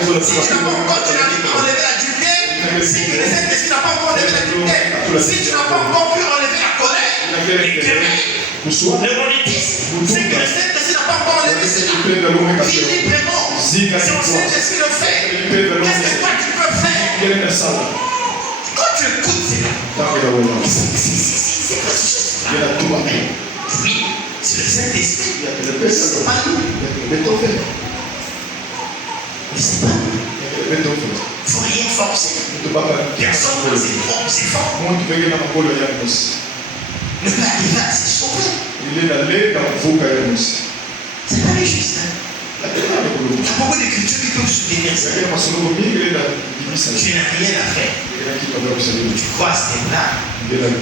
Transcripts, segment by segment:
Si tu n'as pas encore enlevé l'adultère, c'est que le Saint-Esprit n'a pas encore enlevé l'adultère. Si tu n'as pas encore pu enlever la colère, les querelles, le monétisme, c'est que le Saint-Esprit n'a pas encore enlevé cela. Vis librement. Si le Saint-Esprit le fait, qu'est-ce que toi tu peux faire? Quand tu écoutes cela, c'est précieux. Oui, c'est le Saint-Esprit. C'est pas nous. Mais c'est pas nous. Il ne faut rien forcer. Personne ne c'est fort. Ne pas arriver à se sauver. C'est pas juste. Il y a beaucoup d'écritures qui peuvent soutenir ça. Tu n'as rien à faire. Tu crois à ce thème-là.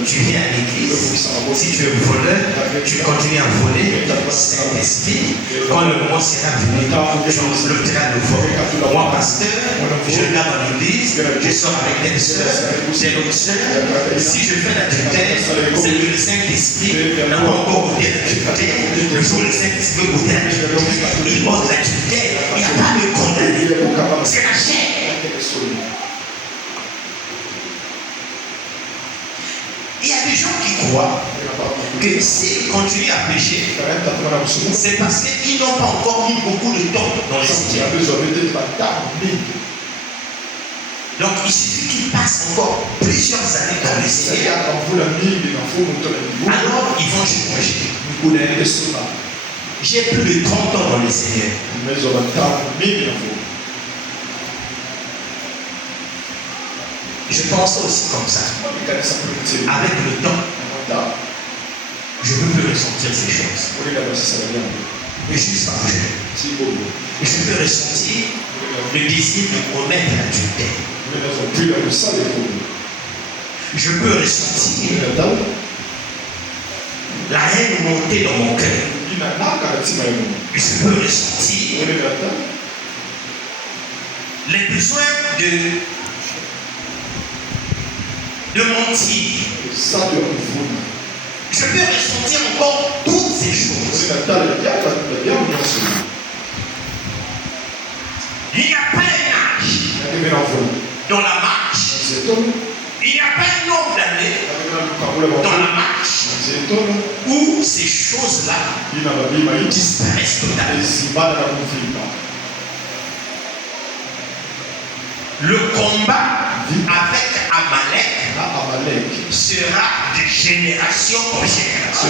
Tu viens à l'église. Si tu es voleur, tu continues à voler. Saint-Esprit, quand le moment sera venu, tu l'obtiendras le vol. Moi, pasteur, je viens dans l'église, je sors avec telle soeur, telle autre soeur. Si je fais l'adultère, c'est que le Saint-Esprit n'a pas encore goûté l'adultère. Le jour où le Saint-Esprit goûte l'adultère, il ôte l'adultère. Il n'y a pas de condamné. C'est la chair. Il y a des gens qui croient que s'ils continuent à pécher, c'est parce qu'ils n'ont pas encore mis beaucoup de temps dans les Seigneur. Donc il suffit qu'ils passent encore plusieurs années dans les Seigneur. Alors ils vont changer. J'ai plus de 30 ans dans les Seigneur. Je pense aussi comme ça. Avec le temps, je ne peux plus ressentir ces choses. Mais juste par je peux ressentir le désir de commettre l'adultère. Je peux ressentir la haine monter dans mon cœur. Je peux ressentir les besoins de mentir. Je peux ressentir encore toutes ces choses. Il n'y a pas un âge dans la marche. Il n'y a pas un nombre d'années dans la marche où ces choses-là disparaissent totalement. Le combat avec Amalek sera de génération en génération.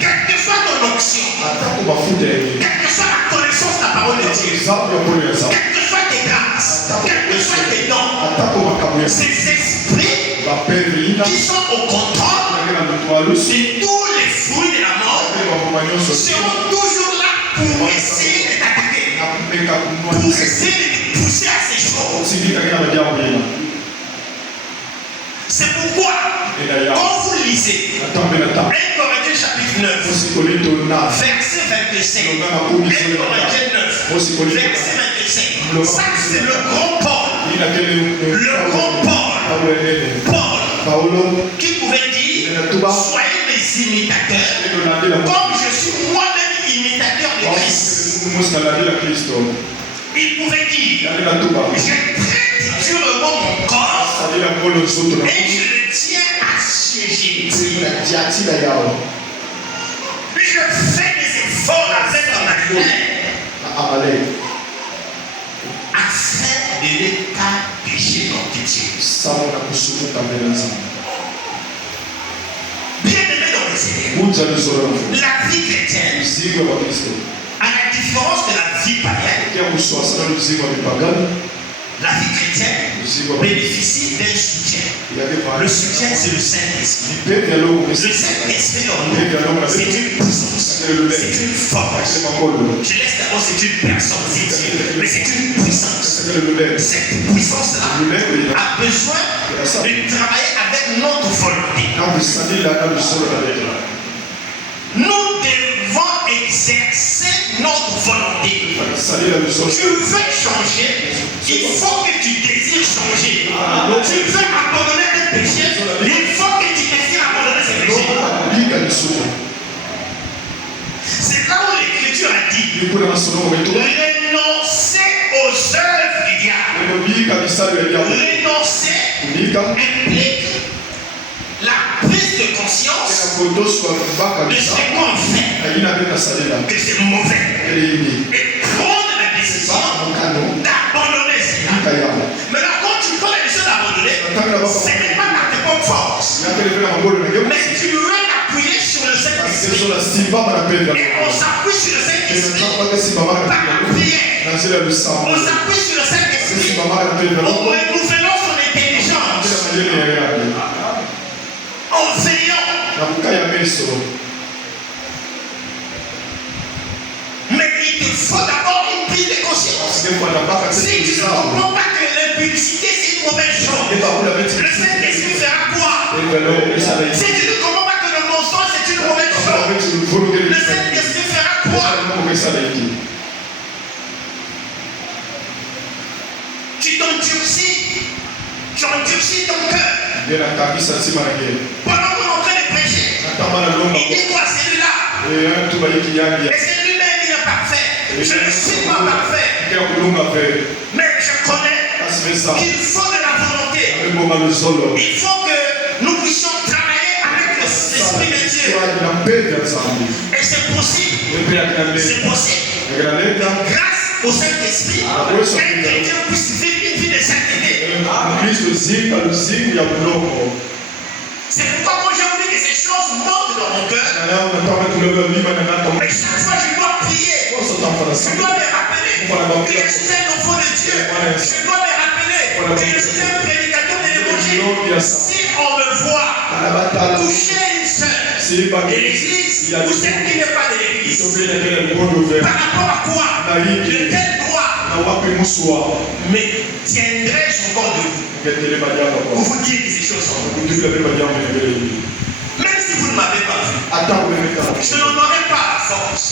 Quelquefois ton onction, quelquefois la connaissance de la parole de Dieu, quelquefois tes grâces, quelquefois tes dons, ces esprits qui sont au contrôle de tous les fruits de la mort seront toujours là pour essayer de t'attaquer, pour essayer de te pousser à ces choses. C'est pourquoi, quand vous lisez 1 Corinthiens chapitre 9, verset 25, 1 Corinthiens 9, verset 25, ça c'est le grand Paul. Le grand Paul, qui pouvait dire, soyez mes imitateurs, comme je suis moi-même imitateur de Christ. Il pouvait dire, je traite durement mon corps et je le tiens assiégé. Je fais des efforts avec ma chair afin de ne pas pécher contre Dieu. Bien-aimé dans le Seigneur, la vie chrétienne, à la différence de la vie païenne, la vie chrétienne bénéficie d'un soutien. Le soutien, c'est le Saint-Esprit. Le Saint-Esprit en nous, c'est une puissance, c'est une force. Je laisse d'abord, c'est une personne, c'est Dieu, mais c'est une puissance. Cette puissance-là a besoin de travailler avec notre volonté. Nous devons exercer notre volonté. Tu veux changer, il faut que tu désires changer. Tu veux abandonner tes péchés, il faut que tu désires abandonner ces péchés. C'est là où l'Écriture a dit renoncer Renoncer implique la prise de conscience de ce qu'on fait, que c'est mauvais, et prendre la décision d'abandonner cela. Mais là, quand tu prends la décision d'abandonner, ce n'est pas par tes propres forces, mais tu veux appuyer sur le Saint-Esprit. Et on s'appuie sur le Saint-Esprit par la prière. On s'appuie sur le Saint-Esprit en renouvelant son intelligence, en veillant. Mais il te faut d'abord une prise de conscience. Si tu ne comprends pas que l'impudicité c'est une mauvaise chose, le Saint-Esprit fera quoi? Si tu ne comprends pas que le mensonge c'est une mauvaise chose, le Saint-Esprit fera quoi? Tu t'endurcis, tu endurcis ton cœur. Pendant qu'on est en train de prêcher, il dit quoi celui-là? Et c'est lui-même il est parfait. Je ne suis pas parfait. Mais je connais qu'il faut de la volonté. Il faut que nous puissions travailler avec l'Esprit de Dieu. Et c'est possible. C'est possible. Grâce au Saint-Esprit, qu'un chrétien puisse vivre une vie de sainteté. C'est pourquoi moi j'ai envie que ces choses montent dans mon cœur. Mais chaque fois je dois prier. Je dois me rappeler que je suis un enfant de Dieu. Je dois me rappeler que je suis un prédicateur de l'évangile. Si on me voit toucher une sœur de l'église ou celle qui n'est pas de l'église, par rapport à quoi? De quel droit mais tiendrai-je encore debout pour vous dire que ces choses sont bonnes? Même si vous ne m'avez pas vu, je n'en aurai pas la force.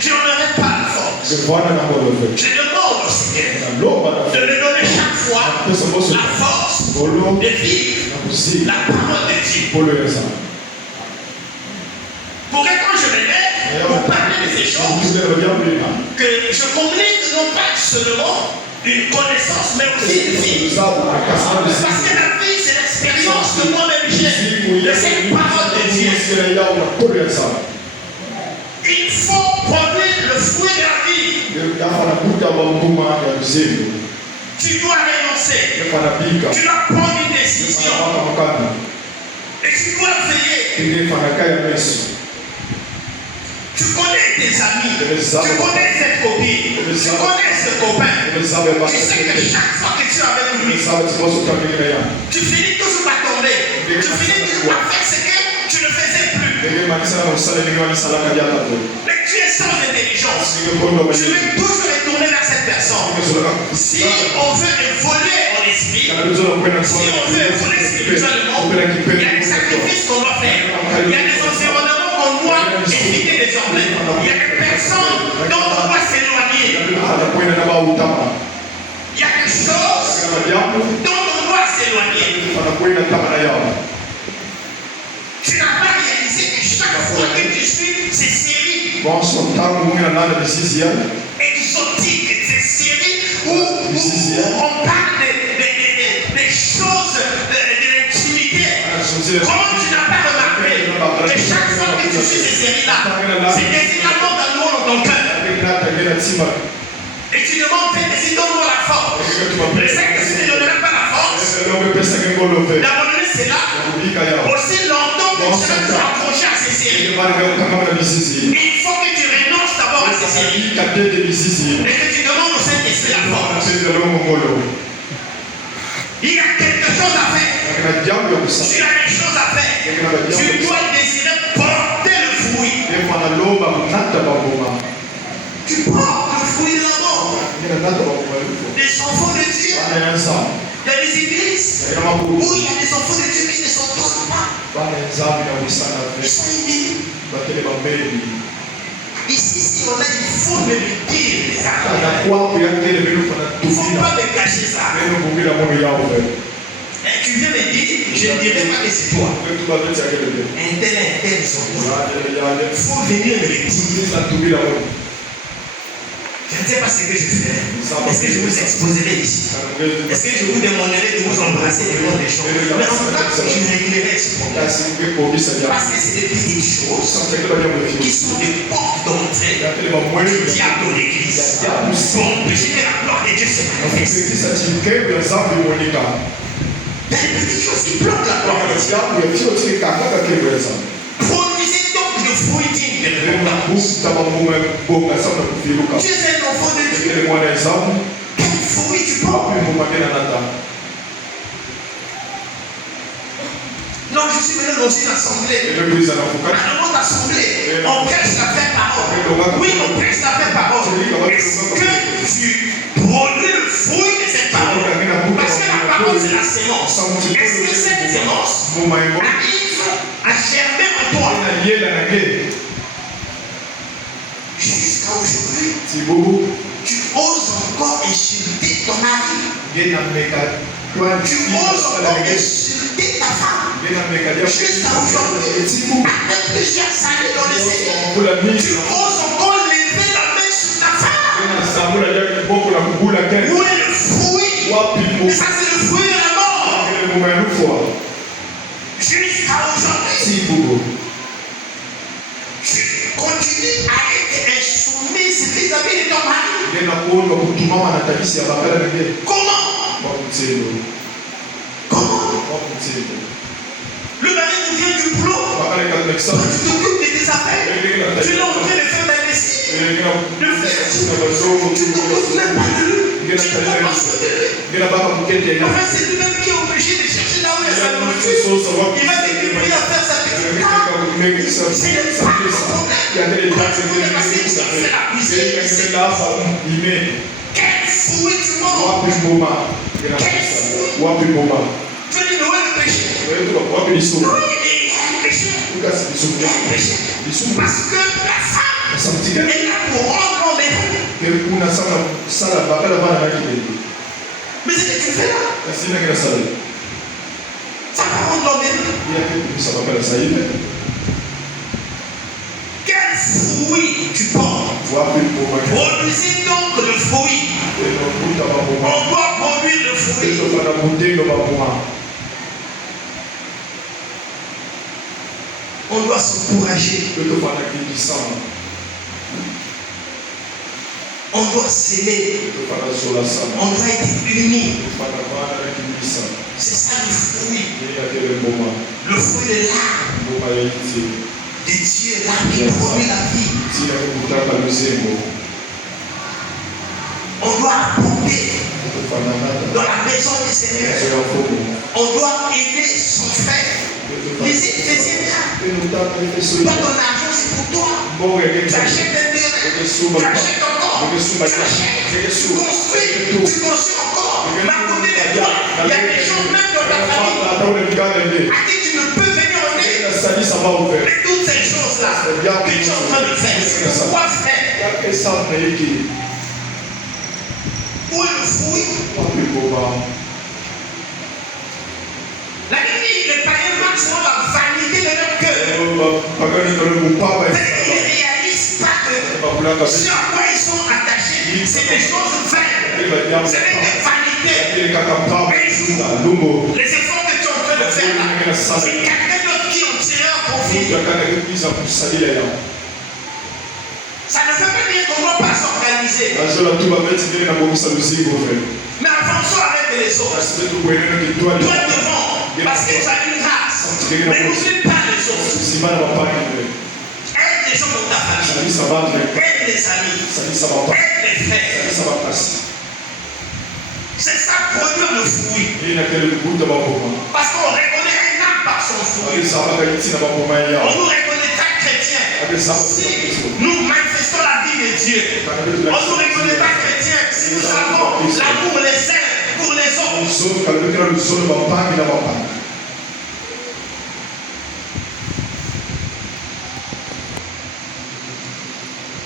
Je n'en aurai pas la force. Je demande au Seigneur de me donner chaque fois la force de vivre la parole de Dieu. Pour que quand je me lève pour parler de ces choses, que je communique non pas seulement une connaissance, mais aussi une vie. Parce que la vie, c'est l'expérience que moi-même j'ai de cette parole de Dieu. Il faut produire le fruit de la vie. Tu dois renoncer. Tu dois prendre une décision. Et tu dois veiller. Tu connais tes amis, tu connais cette copine, tu connais ce copain. Tu sais que chaque fois que tu es avec lui, tu finis toujours par tomber. Tu finis toujours par faire ce que tu ne faisais plus. Mais tu es sans intelligence. Tu veux toujours retourner vers cette personne. Si on veut évoluer en esprit, si on veut évoluer spirituellement, il y a des sacrifices qu'on doit faire. Il y a des environnements qu'on doit éviter désormais. Il y a des personnes dont on doit s'éloigner. Il y a des choses dont on doit s'éloigner. Tu n'as pas réalisé que chaque fois que tu suis ces séries exotiques, ces séries où on parle des choses de l'intimité, comment tu n'as pas remarqué que chaque fois que tu suis ces séries-là, c'est décidément dans l'eau dans ton cœur. Et tu demandes, fais donne-moi la force. Mais c'est que si tu ne donneras pas la force, d'abandonner cela, aussi longtemps que tu vas t'accrocher à ces séries. Il faut que tu renonces d'abord à ces séries. Et que tu demandes au Saint-Esprit la force. Il y a quelque chose à faire. Tu as des choses à faire. Tu dois décider de porter le fruit. Tu portes le fruit de l'amour. Des enfants de Dieu. Il y a des églises où il y a des enfants de Dieu qui ne s'entendent pas. Ils sont unis. Ici, si on a, il faut me le dire. Il ne faut pas me cacher ça. Et tu viens me dire, je ne dirai pas que c'est toi. Un tel sont toi. Il faut venir me le dire. Je ne sais pas ce que je fais. Est-ce que je vous exposerai ici? Est-ce que je vous demanderai de vous embrasser devant des choses? Mais en tout cas, je réglerai ce problème. Parce que c'est des petites choses qui sont des portes d'entrée du diable de l'église pour empêcher que la gloire de Dieu se manifeste. Il y a des petites choses qui bloquent la gloire de Dieu. Produisez donc le fruit digne de l'abondance. Tu es un enfant de Dieu. Quel fruit tu portes? Non, je suis venu dans une assemblée. Dans notre assemblée, on prêche la vraie parole. Oui, on prêche la vraie parole. Est-ce que tu produis le fruit de cette parole? Parce que la parole, c'est la sémence. Est-ce que cette sémence arrive à germer en toi? Jusqu'à aujourd'hui, tu oses encore insulter ton mari. Tu oses encore insulter ta femme. Jusqu'à aujourd'hui, avec plusieurs années dans le Seigneur, tu oses encore lever la main sur ta femme. Où est le fruit? Et ça, c'est le fruit de la mort. Jusqu'à aujourd'hui, tu continues à être insoumise vis-à-vis de ton mari. Comment? Le mari nous vient du boulot. Tu t'occupes de tes affaires. Tu l'as envie de faire l'imbécile. Tu ne t'occupes même pas de lui. Tu ne penses pas de lui. Enfin, c'est lui-même qui est obligé de chercher là où il y a sa nourriture. Il va te débrouiller à faire sa petite carte. C'est le problème. Parce que tu as fait la cuisine. Quel fruit tu manges? Quel fruit? Tu dis, mais où est le péché? Oui, il y a le péché. Il y a le péché. Parce que la femme est là pour rendre l'homme. Mais ce que tu fais là, ça va rendre l'homme. Quel fruit tu portes? Produisez donc le fruit. On doit produire le fruit. On doit s'encourager. On doit s'aimer. On doit être unis. C'est ça le fruit. Le fruit de l'arbre de Dieu, l'arbre qui produit la vie. On doit apporter dans la maison du Seigneur. On doit aider son frère. Les Éphésiens, toi ton argent c'est pour toi. Tu achètes un terrain, tu achètes encore, tu achètes, tu construis encore. Mais à côté de toi, il y a des gens même dans ta famille à qui tu ne peux venir en aide. Mais toutes ces choses-là que tu es en train de faire, c'est pourquoi faire? Où est le fruit? La Bible dit les païens marchent dans la vanité de leur cœur. Ils ne réalisent pas que ce à quoi ils sont attachés, c'est des choses vaines. C'est des vanités. Mais les efforts que tu es en train de faire là, c'est quelqu'un d'autre qui en tire un profit. Ça ne veut pas dire qu'on ne doit pas s'organiser. Mais avançons avec les autres. Toi devant. Parce que tu as une grâce. Mais n'oublie pas les autres. Aide les gens dans ta famille. Aide les amis. Aide les frères. C'est ça produire le fruit. Parce qu'on reconnaît un arbre par son fruit. On nous reconnaîtra chrétien si nous manifestons la vie de Dieu. On nous reconnaîtra chrétien si nous avons l'amour les uns pour les autres.